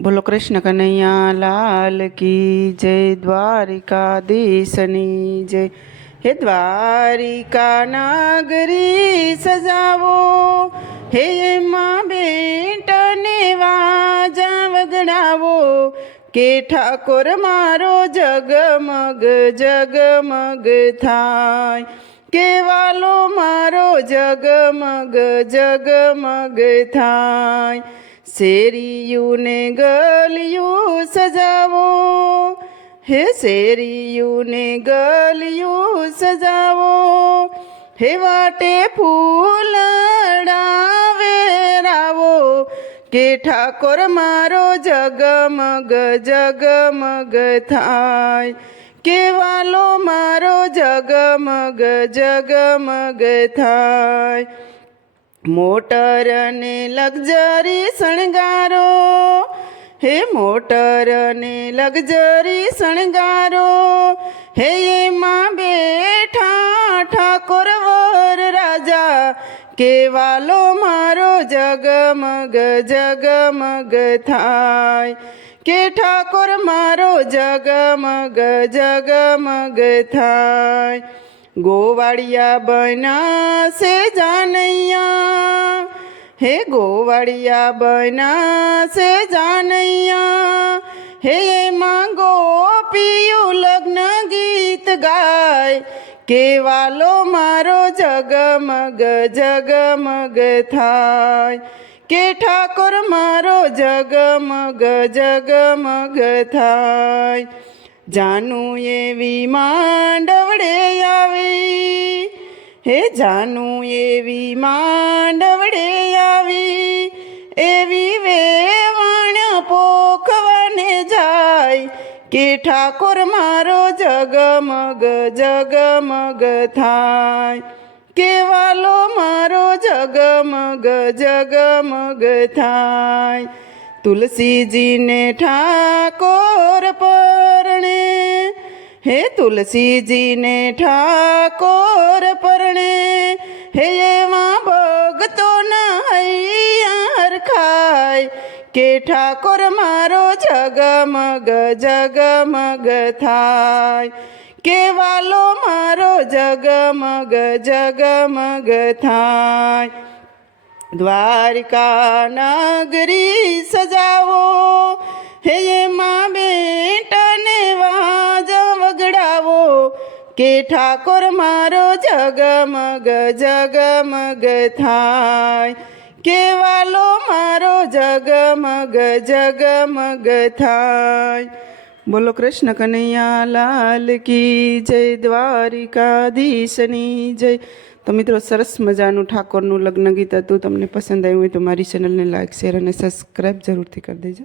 બોલો કૃષ્ણ કનૈયા લાલ કી જય, દ્વારિકાધીશની જય. હે દ્વારિકા નાગરી સજાવો, હે એમાં બેટને વાજા વગડાવો, કે ઠાકોર મારો જગમગ જગમગ થાય, કે વાલો મારો જગમગ જગમગ થાય. શેરીયું ને ગલિયું સજાવો, હે શેરીયું ને ગલિયું સજાવો, હે વાટે ફૂલડા વેરાવો, કે ઠાકોર મારો જગમગ જગમગ થાય, કે વાલો મારો જગમગ જગમગ થાય. મોટર ને લક્ઝરી શણગારો, હે મોટર ને લક્ઝરી શણગારો, હે એમાં બેઠા ઠાકોર વર રાજા, કે વાલો મારો જગમગ જગમગ થાય, કે ઠાકોર મારો જગમગ જગમગ થાય. ગોવાળિયા બનાસે જાનૈયા, હે ગોવાળિયા બનાસે જાનૈયા, હે એમાં ગોપીયું લગ્ન ગીત ગાય, કે વાલો મારો જગમગ જગમગ થાય, કે ઠાકોર મારો જગમગ જગમગ થાય. જાનું એવી માંડવડે આવી, હે જાનું એવી માંડવડે આવી, એવી વેવાણ પોખવાને જાય, કે ઠાકોર મારો જગમગ જગમગ થાય, કે વાલો મારો જગમગ જગમગ થાય. તુલસીજીને ઠાકોર પરણે, હે તુલસીજીને ઠાકોર પરણે, હે એમાં ભગતોના હૈયા હરખાય, કે ઠાકોર મારો જગમગ જગમગ થાય, કે વાલો મારો જગમગ જગમગ થાય. દ્વારિકા નગરી સજાવો, હે એમાં બેટને વાજા વગડાવો, કે ઠાકોર મારો જગમગ જગમગ થાય, કે વાલો મારો જગમગ જગમગ થાય. બોલો કૃષ્ણ કનૈયા લાલ કી જય, દ્વારિકાધીશની જય. તો મિત્રો, સરસ મજાનું ઠાકોરનું લગ્ન ગીત હતું. તમને પસંદ આવ્યું હોય તો મારી ચેનલને લાઈક, શેર અને સબસ્ક્રાઈબ જરૂરથી કરી દેજો.